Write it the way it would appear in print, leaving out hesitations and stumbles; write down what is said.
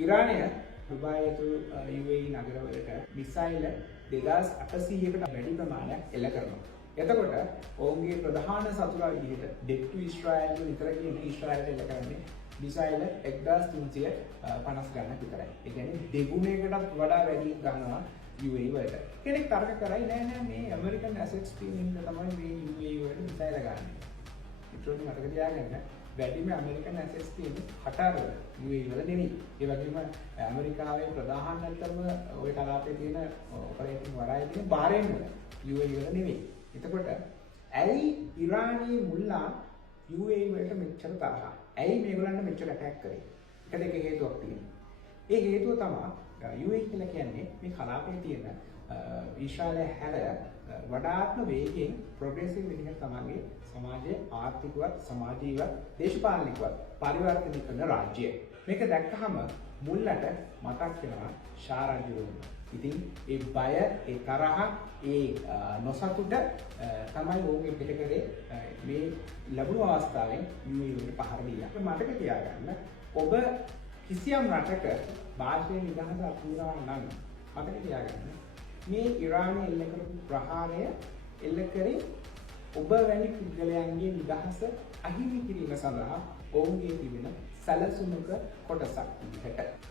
ඉරානය දුබායි ඇතුළු UAE නගරවලට missile 2800කට වැඩි ප්‍රමාණයක් එල්ල කරනවා. එතකොට ඔවුන්ගේ ප්‍රධාන සතුරා විදිහට ඩෙක් ටු ඊශ්‍රායල් විතර කියන ඊශ්‍රායලට එල්ල කරන්නේ මිසයිල් 1350 ගණනක් විතරයි. ඒ කියන්නේ දෙගුණයකටත් වඩා වැඩි ගන්නවා UAE වලට. කෙනෙක් තර්ක කරයි නෑ මේ ඇමරිකන් ඇසෙට්ස් තියෙන ඉන්න තමයි මේ UAE වලට මිසයිල් ගන්න. ඒතරම් මතක තියාගන්න වැඩිම ඇමරිකන් ඇසෙට්ස් තියෙන කටාර වල UAE වල නෙවෙයි. ඒ වගේම ඇමරිකාවේ ප්‍රධානතම ওই කලාපයේ තියෙන ඔපරේටින් වරායේ තියෙන බාරේන් වල UAE වල නෙවෙයි. එතකොට ඇයි ඉරානයේ මුල්ලා UAE වලට මෙච්චර තරහ? ඇයි මේගොල්ලන්ට මෙච්චර ඇටැක් කරේ? එක දෙක හේතුවක් තියෙනවා. ඒ හේතුව තමයි UAE කියලා කියන්නේ මේ කලාපයේ තියෙන ඊශ්‍රායලය හැර වඩාත්ම වේගයෙන් ප්‍රොග්‍රෙසිව් විදිහට තමන්ගේ සමාජයේ ආර්ථිකවත් සමාජීයවත් දේශපාලනිකවත් පරිවර්තනය කරන රාජ්‍යය. මේක දැක්කහම මුල්ලට මතක් වෙනවා ෂා රජුරුවන්. ඉතින් ඒ බය, ඒ තරහ, ඒ නොසතුට තමයි ඔවුන්ගේ පිටකරේ මේ ලැබුණු අවස්ථාවෙන් UAE වලට පහර දීලා. මතක තියාගන්න ඔබ කිසියම් රටක භාෂාවේ නිදහස අපූර්වා නම් මතක තියාගන්න මේ ඉරානයේ එල්ල කරපු ප්‍රහාරය එල්ල කරේ ඔබ වැනි පුද්ගලයන්ගේ නිදහස අහිමි කිරීම සඳහා ඔවුන්ගේ තිබෙන සැලසුමක කොටසක් විදිහට.